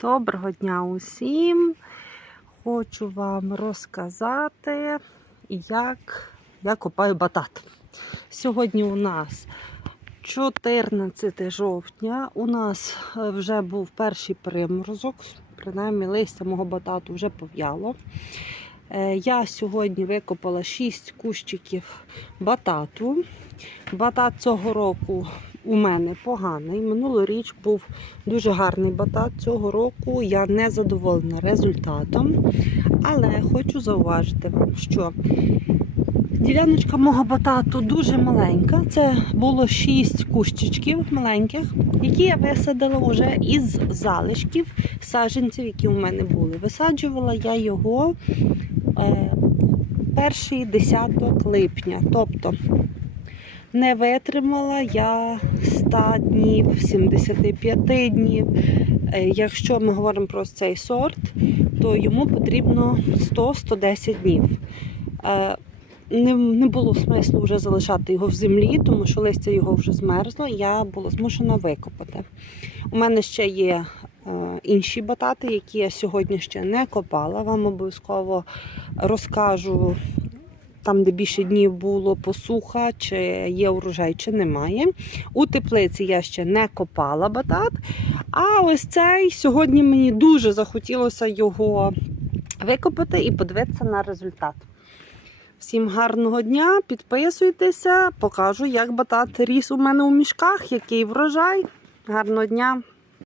Доброго дня усім! Хочу вам розказати, як я копаю батат. Сьогодні у нас 14 жовтня. У нас е, вже був перший приморозок, принаймні листя мого батату вже пов'яло. Е, Я сьогодні викопала 6 кущиків батату. Батат цього року у мене поганий. Минулоріч був дуже гарний батат. Цього року я не задоволена результатом. Але хочу зауважити вам, що діляночка мого батату дуже маленька. Це було 6 кущичків маленьких, які я висадила вже із залишків саджанців, які у мене були. Висаджувала я його е, перший десяток липня. Тобто не витримала я 100 днів, 75 днів. Е, Якщо ми говоримо про цей сорт, то йому потрібно 100-110 днів. Е, Не, було смислу вже залишати його в землі, тому що листя його вже змерзло, я була змушена викопати. У мене ще є е, інші батати, які я сьогодні ще не копала. Вам обов'язково розкажу там, де більше днів було посуха, чи є урожай, чи немає. У теплиці я ще не копала батат. А ось цей сьогодні мені дуже захотілося його викопати і подивитися на результат. Всім гарного дня, підписуйтеся, покажу, як батат ріс у мене у мішках, який врожай. Гарного дня!